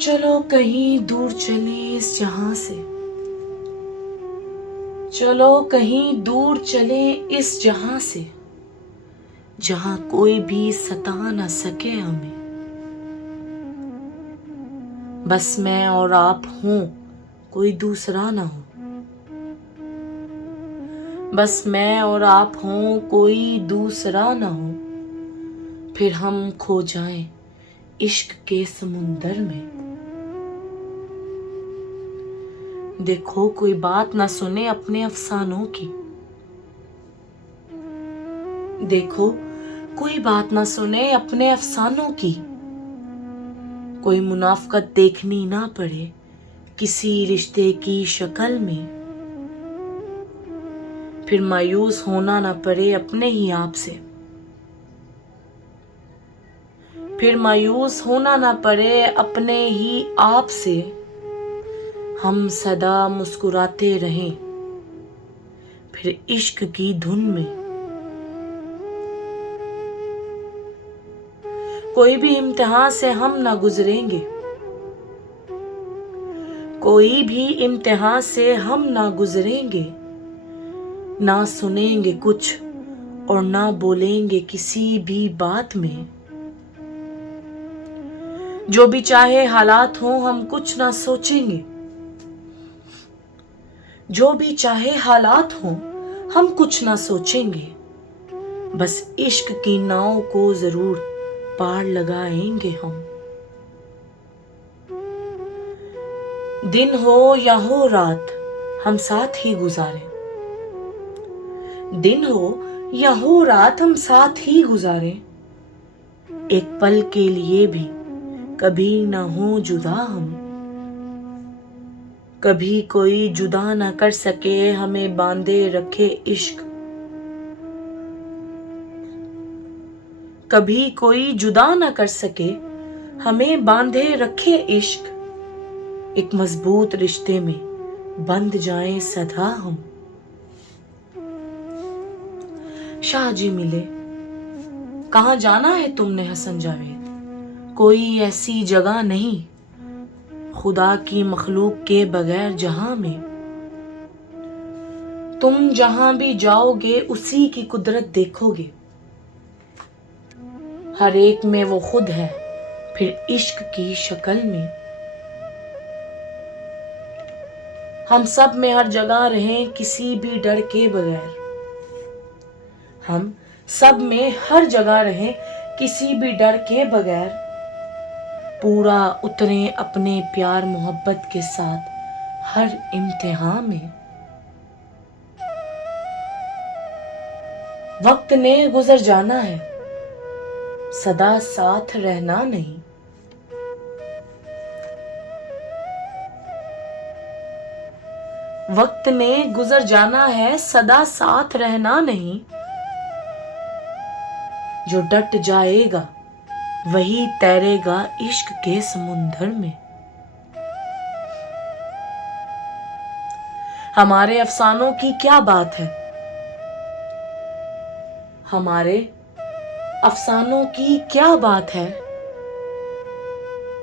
चलो कहीं दूर चले इस जहां से, चलो कहीं दूर चले इस जहां से, जहां कोई भी सता न सके हमें। बस मैं और आप हों, कोई दूसरा ना हो। बस मैं और आप हों, कोई दूसरा ना हो। फिर हम खो जाएं इश्क के समुंदर में। देखो कोई बात ना सुने अपने अफसानों की। देखो कोई बात ना सुने अपने अफसानों की। कोई मुनाफकत देखनी ना पड़े किसी रिश्ते की शक्ल में। फिर मायूस होना ना पड़े अपने ही आप से। फिर मायूस होना ना पड़े अपने ही आप से। हम सदा मुस्कुराते रहें फिर इश्क की धुन में। कोई भी इम्तिहान से हम ना गुजरेंगे, कोई भी इम्तिहान से हम ना गुजरेंगे। ना सुनेंगे कुछ और ना बोलेंगे किसी भी बात में। जो भी चाहे हालात हो हम कुछ ना सोचेंगे। जो भी चाहे हालात हो हम कुछ ना सोचेंगे। बस इश्क की नाव को जरूर पार लगाएंगे हम। दिन हो या हो रात हम साथ ही गुजारे। दिन हो या हो रात हम साथ ही गुजारे। एक पल के लिए भी कभी ना हो जुदा हम। कभी कोई जुदा ना कर सके हमें बांधे रखे इश्क। कभी कोई जुदा ना कर सके हमें बांधे रखे इश्क। एक मजबूत रिश्ते में बंध जाएं सदा हम। शाह जी मिले, कहाँ जाना है तुमने हसन जावेद। कोई ऐसी जगह नहीं खुदा की मखलूक के बगैर जहां में। तुम जहां भी जाओगे उसी की कुदरत देखोगे। हर एक में वो खुद है फिर इश्क की शक्ल में। हम सब में हर जगह रहें किसी भी डर के बगैर। हम सब में हर जगह रहें किसी भी डर के बगैर। पूरा उतरें अपने प्यार मोहब्बत के साथ हर इम्तिहान में। वक्त ने गुजर जाना है सदा साथ रहना नहीं। वक्त ने गुजर जाना है सदा साथ रहना नहीं। जो डट जाएगा वही तैरेगा इश्क के समुंदर में। हमारे अफसानों की क्या बात है। हमारे अफसानों की क्या बात है।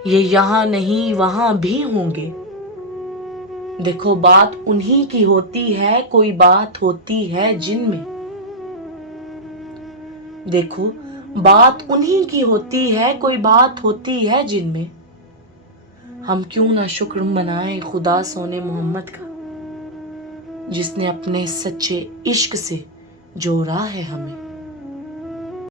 ये यहां नहीं वहां भी होंगे। देखो बात उन्हीं की होती है कोई बात होती है जिनमें। देखो बात उन्हीं की होती है कोई बात होती है जिनमें। हम क्यों ना शुक्र मनाएं खुदा सोने मोहम्मद का जिसने अपने सच्चे इश्क से जोड़ा है हमें।